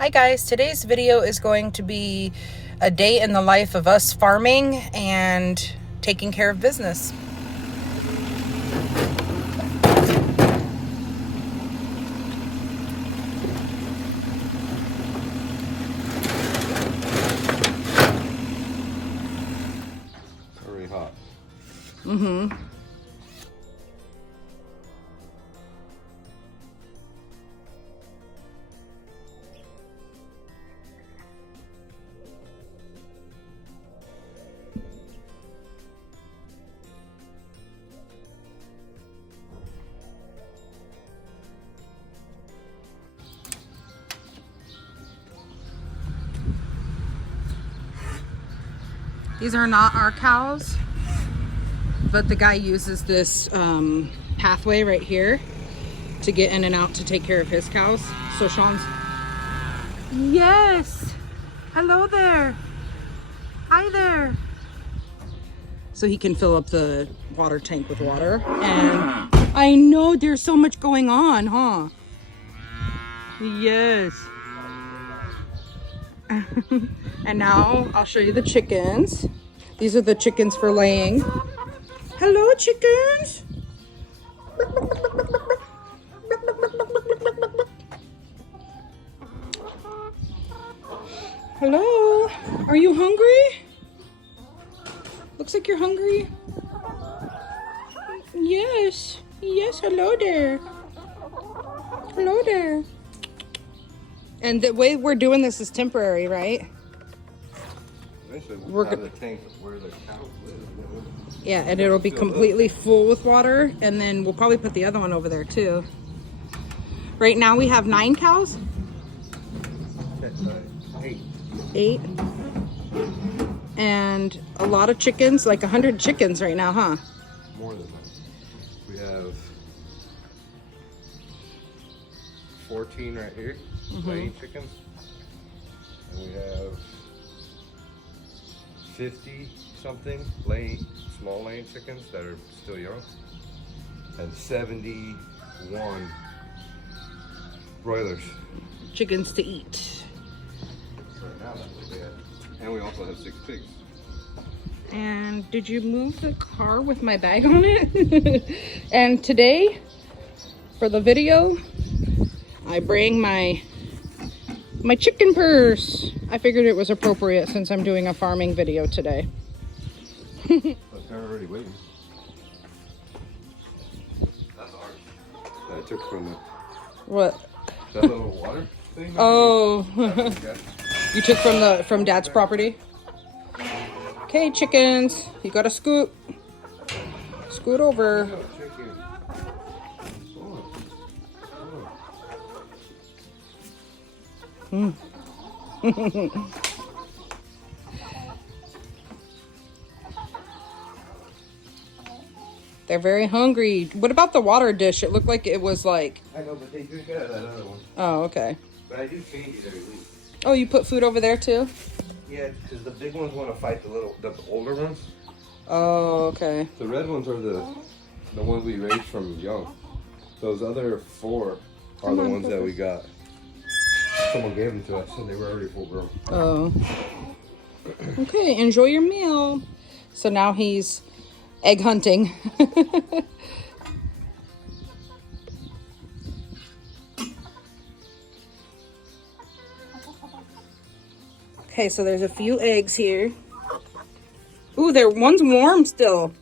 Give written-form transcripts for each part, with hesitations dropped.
Hi guys, today's video is going to be a day in the life of us farming and taking care of business. Very hot. Mm-hmm. These are not our cows, but the guy uses this pathway right here to get in and out to take care of his cows. So Sean's... Yes! Hello there! Hi there! So he can fill up the water tank with water. And I know there's so much going on, huh? Yes. And now I'll show you the chickens. These are the chickens for laying. Hello, chickens. Hello. Are you hungry? Looks like you're hungry. Yes. Yes, hello there. Hello there. And the way we're doing this is temporary, right? We're gonna tank where the cows live. Yeah, and it'll be completely full with water, and then we'll probably put the other one over there too. Right now we have 9 cows. 8. 8. And a lot of chickens, like 100 chickens right now, huh? More than that. We have 14 right here, laying chickens. And we have 50 something small laying chickens that are still young. And 71 broilers. Chickens to eat. Right now that's what we have. And we also have 6 pigs. And did you move the car with my bag on it? And today, for the video, I bring my chicken purse. I figured it was appropriate since I'm doing a farming video today. They're already waiting. That's ours. That I took from the... What? That little water thing? Oh. You took from Dad's property? Okay, chickens. You gotta scoot. Scoot over. They're very hungry. What about the water dish? It looked like it was like... I know, but they drink out of that other one. Oh, okay. But I do change it every week. Oh, you put food over there too? Yeah, because the big ones want to fight the older ones. Oh, okay. The red ones are the ones we raised from young. Those other 4 are the ones that we got. Someone gave them to us, and they were already full grown. Oh. Okay, enjoy your meal. So now he's egg hunting. Okay, so there's a few eggs here. Ooh, one's warm still.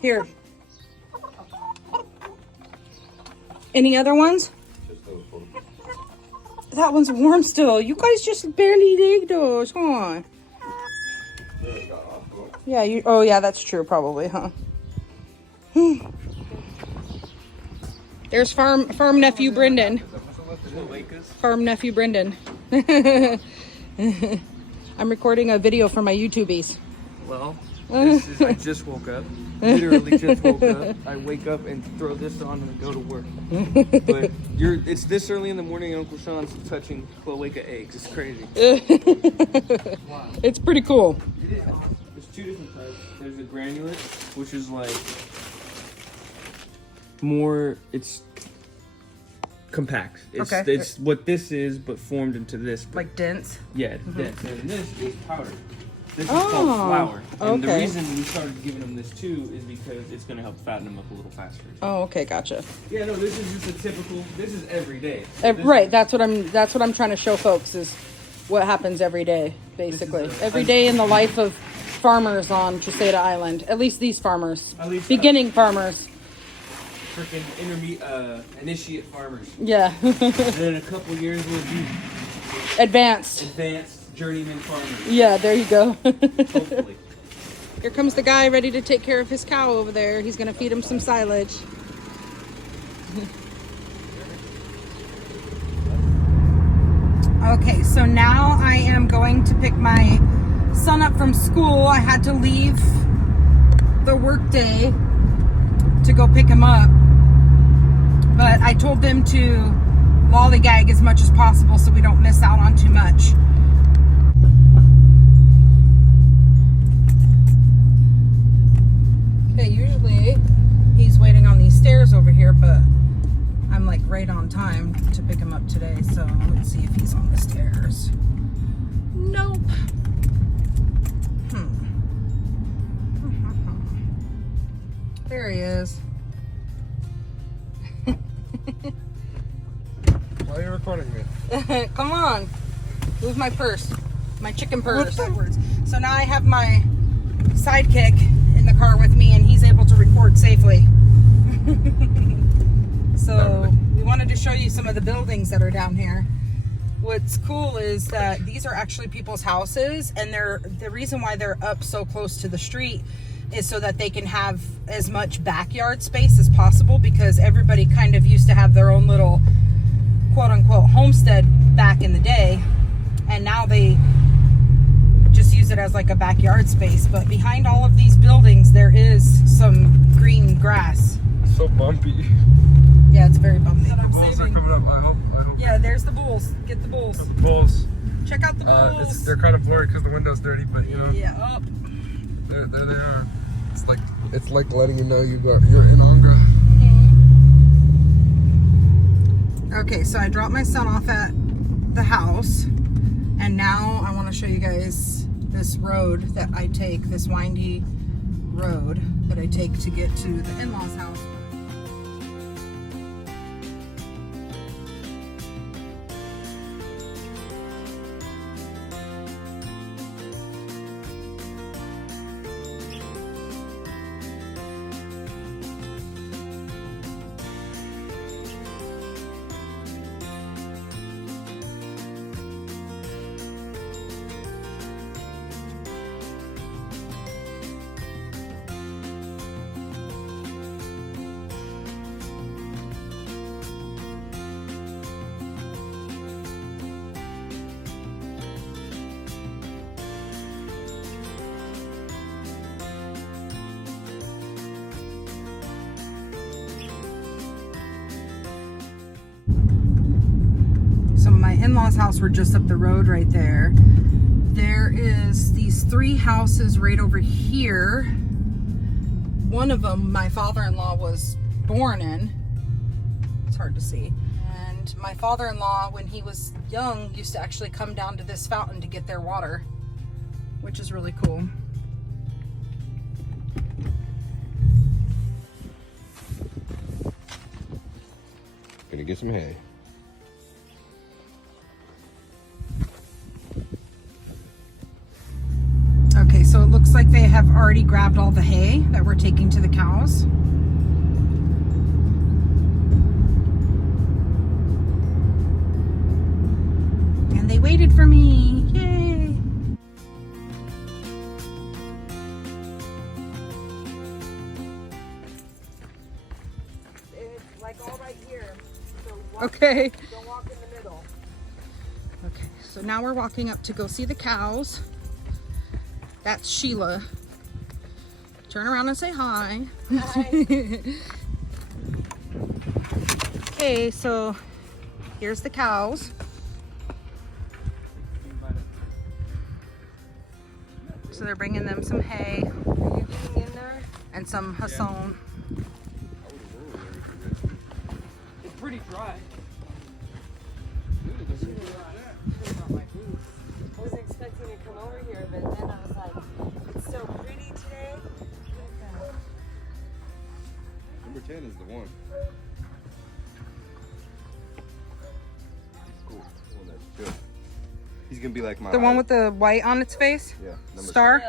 Here. Any other ones? Just those 4. That one's warm still. You guys just barely ate those, huh? Yeah, oh yeah, that's true probably, huh? There's farm nephew Brendan. Farm nephew Brendan. I'm recording a video for my YouTubies. Well, I just woke up. Literally just woke up. I wake up and throw this on and go to work. But it's this early in the morning and Uncle Sean's touching cloaca eggs. It's crazy. Wow. It's pretty cool. There's 2 different types. There's a granulate, which is like more, it's compact. It's, Okay. it's what this is, but formed into this. But Like dense. yeah, dense. And this is powder. This is Oh, called flour. And the okay. reason we started giving them this too is because it's going to help fatten them up a little faster. Oh, okay, gotcha. Yeah, no, this is just a typical. This is every day. Right, that's what I'm trying to show folks is what happens every day, basically. Every day in the life of farmers on Terceira Island. At least these farmers. At least, beginning farmers. Freaking initiate farmers. Yeah. And then in a couple years we'll be Advanced. journeyman farmers. Yeah, there you go. Hopefully. Here comes the guy ready to take care of his cow over there. He's gonna feed him some silage. Okay, so now I am going to pick my son up from school. I had to leave the work day to go pick him up, but I told them to lollygag as much as possible so we don't miss out on too much. Okay, usually he's waiting on these stairs over here, but I'm like right on time to pick him up today, so let's see if he's on the stairs. Nope. There he is. Why are you recording me? Come on. Move my purse. My chicken purse. So now I have my sidekick in the car with me and he's able to record safely. So we wanted to show you some of the buildings that are down here. What's cool is that these are actually people's houses, and the reason why they're up so close to the street is so that they can have as much backyard space as possible, because everybody kind of used to have their own little quote-unquote homestead back in the day, and now they just use it as like a backyard space. But behind all of these buildings there is some green grass. It's so bumpy. Yeah, it's very bumpy. The bulls are coming up. I hope. Yeah, there's the bulls. Get the bulls. The bulls. Check out the bulls. They're kind of blurry because the window's dirty, but you know. Yeah, up. There they are. It's like letting you know you're in Angra. Okay, so I dropped my son off at the house, and now I want to show you guys this road that I take, this windy road that I take to get to the in-laws' house. My in-laws house were just up the road right there. There is these 3 houses right over here. One of them my father-in-law was born in. It's hard to see. And my father-in-law, when he was young, used to actually come down to this fountain to get their water, which is really cool. Gonna get some hay. Okay, so it looks like they have already grabbed all the hay that we're taking to the cows. And they waited for me. Yay! It's like all right here. So okay. Don't walk in the middle. Okay, so now we're walking up to go see the cows. That's Sheila. Turn around and say hi. Hi. Okay, so here's the cows. So they're bringing them some hay. Are you getting in there? And some Hasson. It's pretty dry. I wasn't expecting to come over here, but then I was like, it's so pretty today. Number 10 is the one. He's cool. The one that's chill. He's gonna be like my The one with the white on its face? yeah, number Star?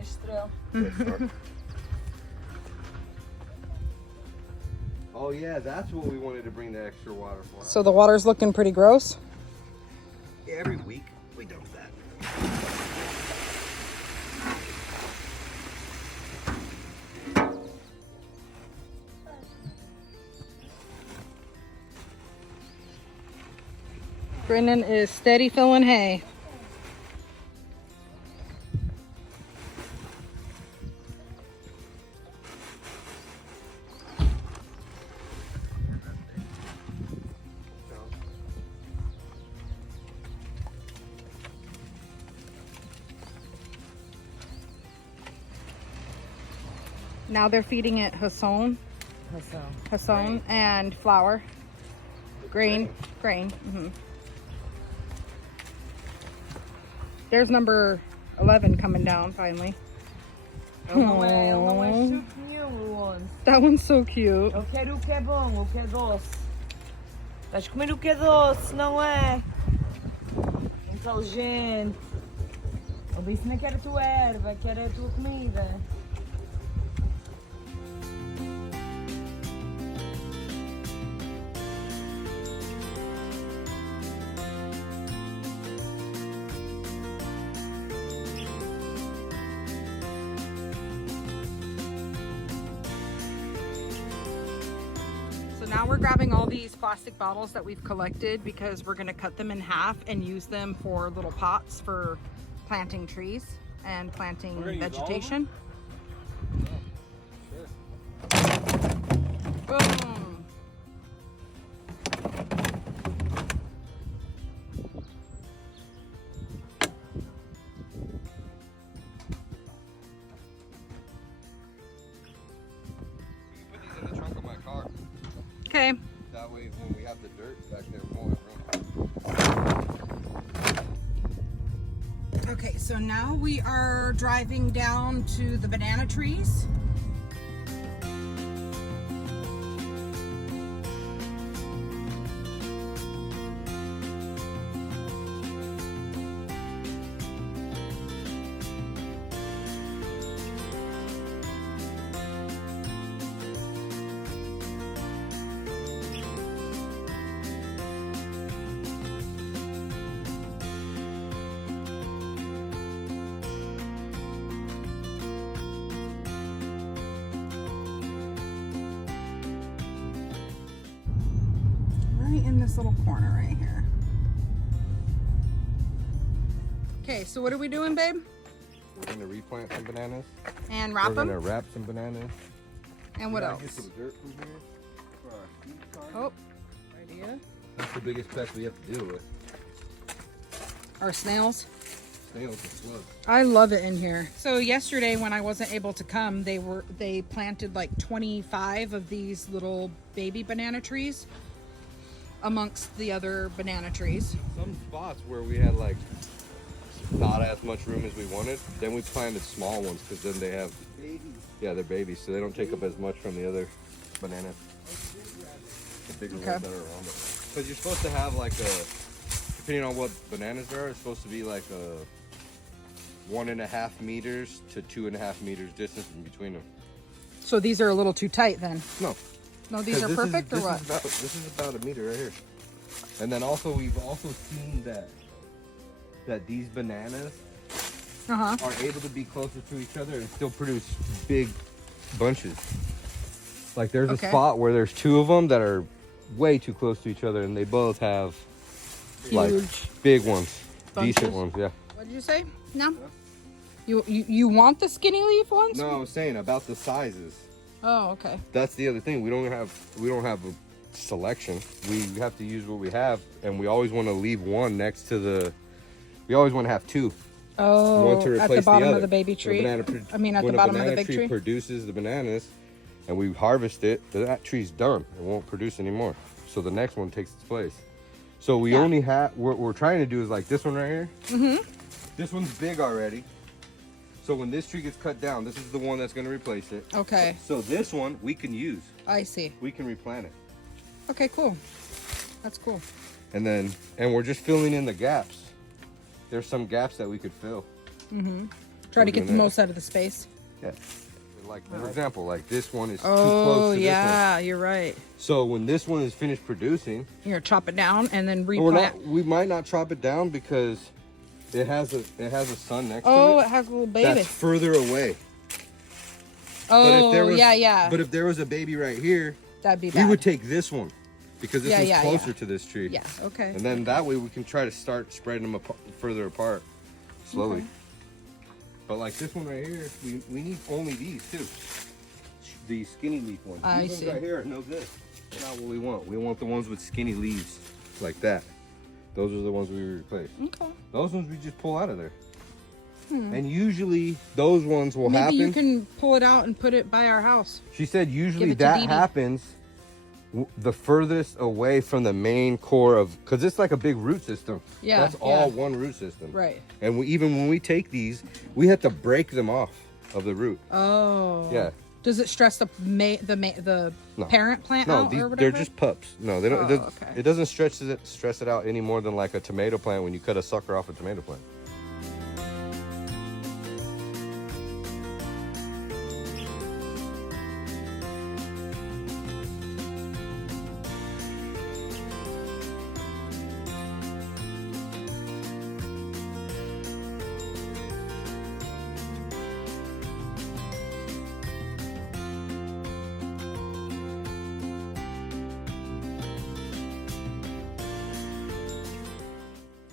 Estrel. Yeah, star. Oh yeah, that's what we wanted to bring the extra water for. So the water's looking pretty gross. Every week we dump that. Brendan is steady filling hay. Now they're feeding it Hasson and flour. Grain. Mm-hmm. There's number 11 coming down finally. Não é chuquinho, Luan. That one's so cute. Eu quero o que é bom, o que é doce. Estás comendo o que é doce, não é? Inteligente. Eu disse não quero a tua erva, quero a tua comida. Now we're grabbing all these plastic bottles that we've collected because we're going to cut them in half and use them for little pots for planting trees and planting vegetation. Boom. Put these in the trunk of my car. Okay. That way when we have the dirt back there, we won't have room. Okay, so now we are driving down to the banana trees. In this little corner right here. Okay, so what are we doing, babe? We're gonna replant some bananas. And wrap We're them? gonna wrap some bananas. And what else? Get some dirt from here for our seed card. Oh, idea. That's the biggest pest we have to deal with. Our snails. Snails and slugs. I love it in here. So yesterday when I wasn't able to come, they planted like 25 of these little baby banana trees amongst the other banana trees. Some spots where we had like not as much room as we wanted, then we planted small ones because then they have babies. Yeah, they're babies, so they don't take up as much from the other bananas. The bigger ones that are around it. Because you're supposed to have like a, depending on what bananas there are, it's supposed to be like a 1.5 meters to 2.5 meters distance in between them. So these are a little too tight then? No. No, these are perfect or what? This is about a meter right here. And then also we've also seen that these bananas are able to be closer to each other and still produce big bunches. Like there's a spot where there's two of them that are way too close to each other and they both have like big ones, decent ones, yeah. What did you say? No? You want the skinny leaf ones? No, I was saying about the sizes. Oh, okay. That's the other thing. We don't have a selection. We have to use what we have, and we always want to leave one next to the. We always want to have two. Oh, one to replace at the bottom other. of the baby tree. At the bottom of the big tree produces the bananas, and we harvest it. That tree's done. It won't produce anymore. So the next one takes its place. So we Yeah. only have, what we're trying to do is like this one right here. Mm-hmm. This one's big already. So when this tree gets cut down, this is the one that's going to replace it. Okay. So this one we can use. I see. We can replant it. Okay, cool. That's cool. And we're just filling in the gaps. There's some gaps that we could fill. Mm-hmm. Try to We're get the doing that. most out of the space. Yeah. Like, for example, like this one is too Oh, close to this yeah, you're right. one. So when this one is finished producing, You're gonna chop it down and then we're replant. we might not chop it down because it has a sun next Oh, to it it. has a little baby. That's further away. Oh, yeah. But if there was a baby right here, That'd be we bad. would take this one because this one's closer to this tree. Yeah, okay. And then that way we can try to start spreading them further apart slowly. Okay. But like this one right here, we need only these too. The skinny leaf ones. I These see. ones right here are no good. They're not what we want. We want the ones with skinny leaves like that. Those are the ones we replace. Okay. Those ones we just pull out of there. And usually those ones will happen. Maybe you can pull it out and put it by our house. She said usually it to that Dee Dee. happens the furthest away from the main core of, because it's like a big root system. Yeah, That's all yeah. one root system. Right. And even when we take these, we have to break them off of the root. Oh. Yeah. Does it stress the No. parent plant No, out these, or they're whatever? just pups. No, they don't. Oh, it doesn't, okay. it doesn't stress it out any more than like a tomato plant when you cut a sucker off a tomato plant.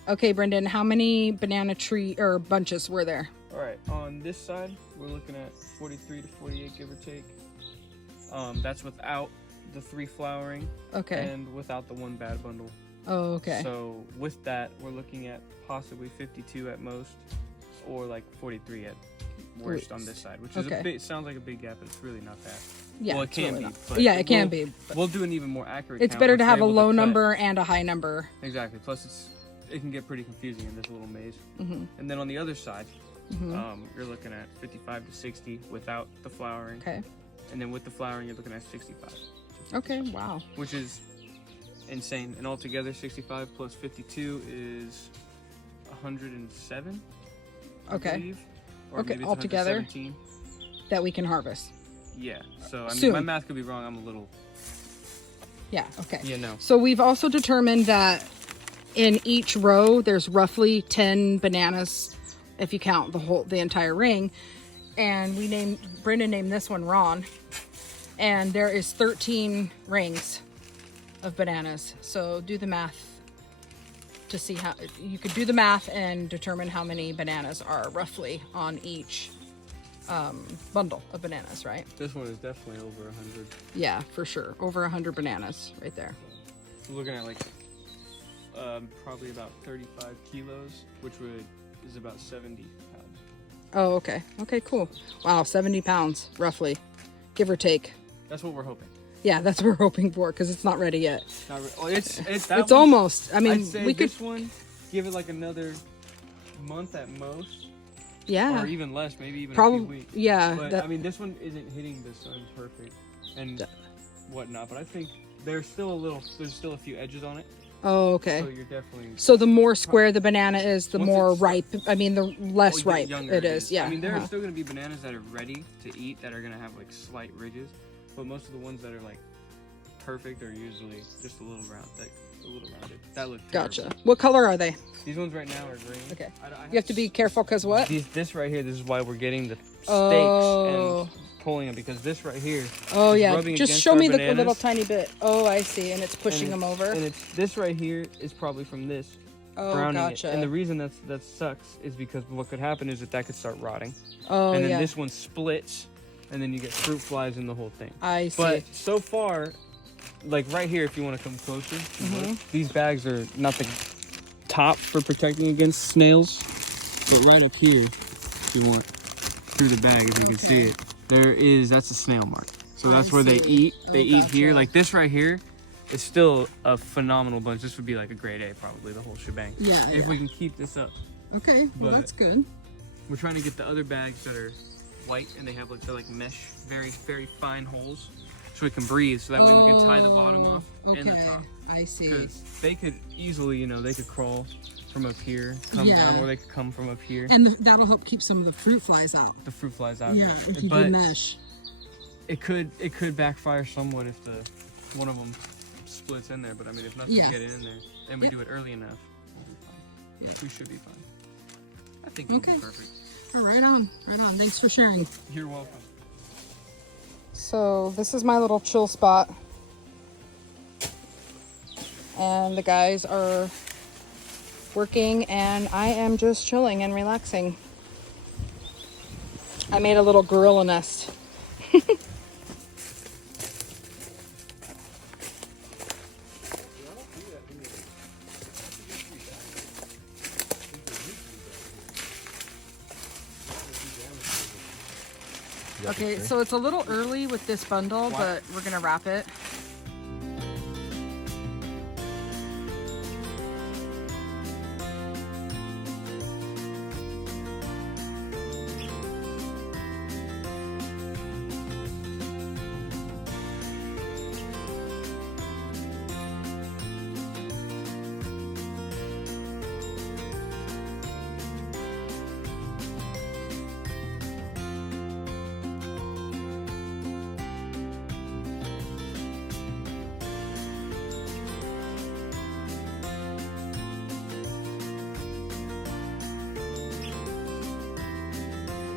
Okay, Brendan, how many banana tree or bunches were there? All right, on this side, we're looking at 43 to 48, give or take. That's without the 3 flowering Okay. and without the 1 bad bundle. Oh, okay. So with that, we're looking at possibly 52 at most, or like 43 at worst on this side, which is Okay. a bit. Sounds like a big gap, but it's really not that. Yeah, well, it it's can really be. not. But Yeah, it can we'll- be. but We'll do an even more accurate. It's count better once to we're have a able low cut. number and a high number. Exactly. Plus, it can get pretty confusing in this little maze. Mhm. And then on the other side, Mhm. you're looking at 55 to 60 without the flowering, Okay. and then with the flowering, you're looking at 65, Okay. Wow. which is insane. And altogether, 65 plus 52 is 107. I Okay. believe. Or Okay, maybe it's altogether? 117. That we can harvest. Yeah. So I mean, Soon. my math could be wrong. I'm a little. Yeah. Okay. Yeah. No. So we've also determined that in each row there's roughly 10 bananas if you count the entire ring. And Brendan named this one Ron. And there is 13 rings of bananas. So do the math to see how you could do the math and determine how many bananas are roughly on each bundle of bananas, right? This one is definitely over 100. Yeah, for sure. Over 100 bananas right there. We're looking at like probably about 35 kilos, which is about 70 pounds. Oh, okay. Okay, cool. Wow, 70 pounds, roughly, give or take. That's what we're hoping. Yeah, that's what we're hoping for, because it's not ready yet. It's that It's one- almost. I I'd mean, say we could. this one, give it like another month at most, Yeah. or even less, maybe even a few Probably. weeks. Yeah. But that- I mean, this one isn't hitting the sun perfect and whatnot. But I think there's still a few edges on it. oh, So okay. you're definitely. So the more square the banana is, the Once more it's- ripe. I mean, the less Well, ripe younger it is. Yeah. I mean, there are uh-huh. still going to be bananas that are ready to eat that are going to have like slight ridges, but most of the ones that are like perfect are usually just a little rounded. That look terrible. Gotcha. What color are they? These ones right now are green. Okay. I You have to be careful, because what? This right here. This is why we're getting the stakes Oh. and pulling them, because this right here. Oh is yeah. rubbing Just against show our me the bananas, little tiny bit. Oh, I see. And it's pushing and them over. And it's this right here is probably from this Oh, browning gotcha. it. And the reason that sucks is because what could happen is that could start rotting. Oh, and then yeah. this one splits, and then you get fruit flies in the whole thing. I see. But so far, like right here, if you want to come closer, look, these bags are not the top for protecting against snails, but right up here, if you want, through the bag, if you can see it, that's a snail mark. So that's where they see. eat. They Oh, eat here. gotcha. Like this right here it's still a phenomenal bunch. This would be like a grade A, probably the whole shebang. Yeah. If we can keep this up. Okay, well But- that's good. We're trying to get the other bags that are white and they have like they're like mesh, very very fine holes, so we can breathe. So that way we can tie the bottom off and the top. I see. Because they could easily, you know, they could crawl from up here, come Yeah. down, or they could come from up here. And that'll help keep some of the fruit flies out. The fruit flies out. Yeah, if you But do mesh. it could backfire somewhat if the one of them splits in there. But I mean, if nothing Yeah. can get in there, and we Yep. do it early enough, we'll be fine. Yeah. We should be fine. I think it'll be Okay. perfect. Oh, right on, right on. Thanks for sharing. You're welcome. So this is my little chill spot. And the guys are working and I am just chilling and relaxing. I made a little gorilla nest. Okay, so it's a little early with this bundle, but we're gonna wrap it.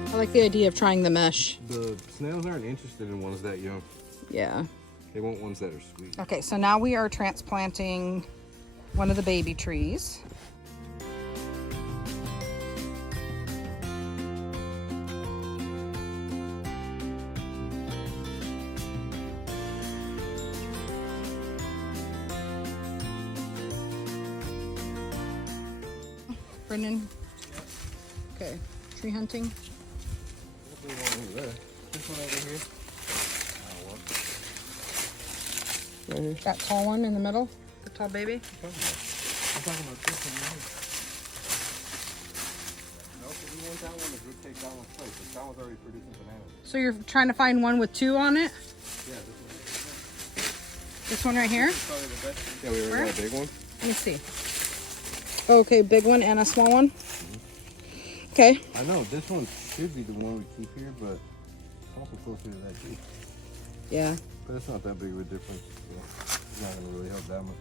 I like the idea of trying the mesh. The snails aren't interested in ones that young. Yeah. They want ones that are sweet. Okay, so now we are transplanting one of the baby trees. Brendan? Okay, tree hunting. This one over here. Right here. That tall one in the middle? The tall baby? I'm talking about this one right here. No, if you want that one, the group take that one's place. But that one's already producing bananas. So you're trying to find one with two on it? Yeah, this This one right here? Probably the best. one. Yeah, we already got a big one. Let me see. Okay, big one and a small one. Okay. I know, this one should be the one we keep here, but it's also closer to that tree. Yeah. But it's not that big of a difference. Yeah. It's not going to really help that much.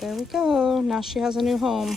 There we go. Now she has a new home.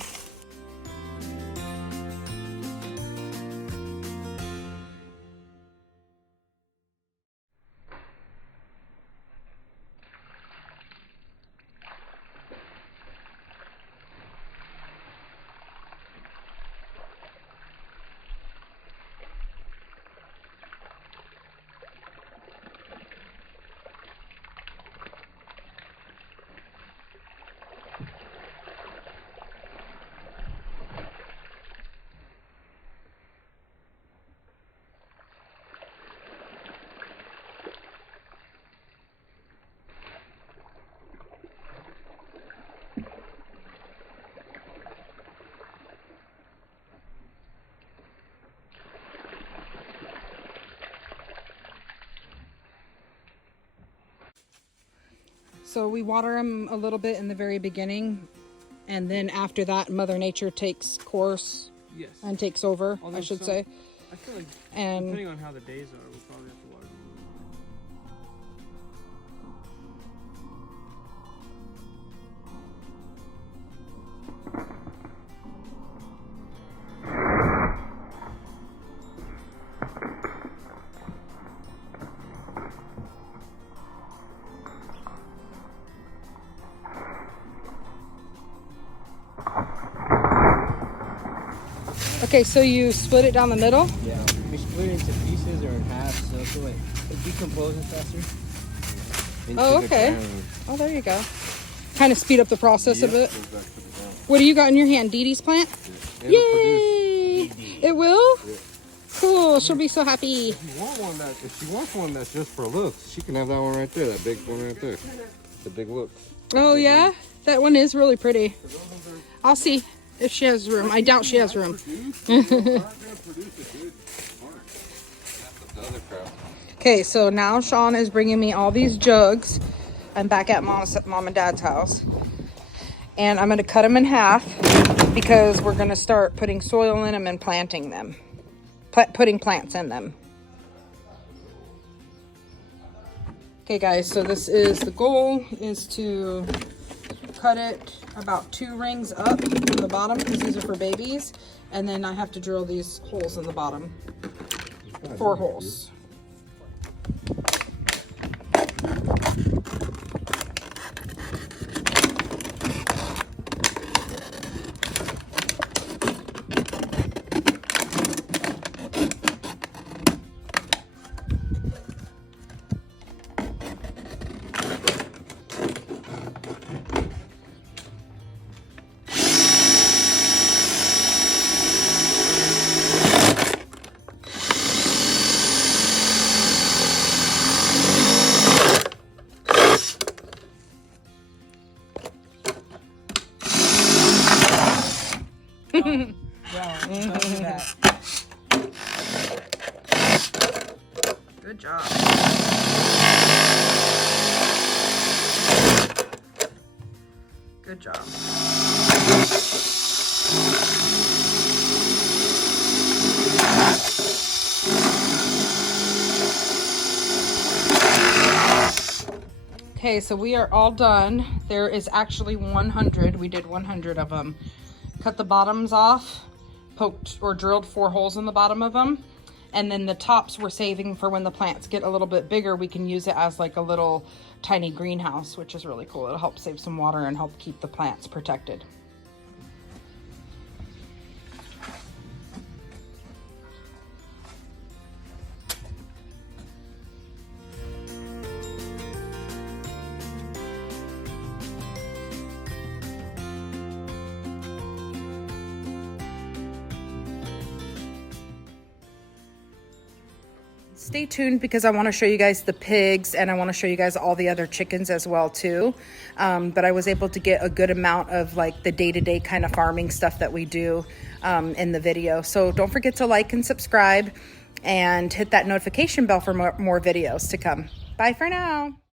So we water them a little bit in the very beginning, and then after that, Mother Nature takes course Yes. and takes over, Although I should some- say. I feel like And depending on how the days are, we'll probably have to water them. okay, so you split it down the middle. Yeah, we split it into pieces or in half, so it decomposes faster. Oh, okay. Oh, there you go. Kind of speed up the process a bit. Goes back to the ground. What do you got in your hand? Dee Dee's plant? It'll Yay! It will? Yeah. Cool. She'll be so happy. If she wants one that's just for looks, she can have that one right there, that big one right there. The big looks. Oh, yeah? That one is really pretty. I'll see if she has room. I doubt she has room. Okay, so now Sean is bringing me all these jugs. I'm back at Mom and Dad's house. And I'm going to cut them in half because we're going to start putting soil in them and planting them. Putting plants in them. Okay, guys, so this is the goal, is to cut it about 2 rings up from the bottom because these are for babies. And then I have to drill these holes in the bottom. 4 holes. Good job. Good job. Okay, so we are all done. There is actually 100. We did 100 of them. Cut the bottoms off, poked or drilled 4 holes in the bottom of them. And then the tops we're saving for when the plants get a little bit bigger. We can use it as like a little tiny greenhouse, which is really cool. It'll help save some water and help keep the plants protected. Stay tuned because I want to show you guys the pigs and I want to show you guys all the other chickens as well too. But I was able to get a good amount of like the day-to-day kind of farming stuff that we do in the video. So don't forget to like and subscribe and hit that notification bell for more videos to come. Bye for now.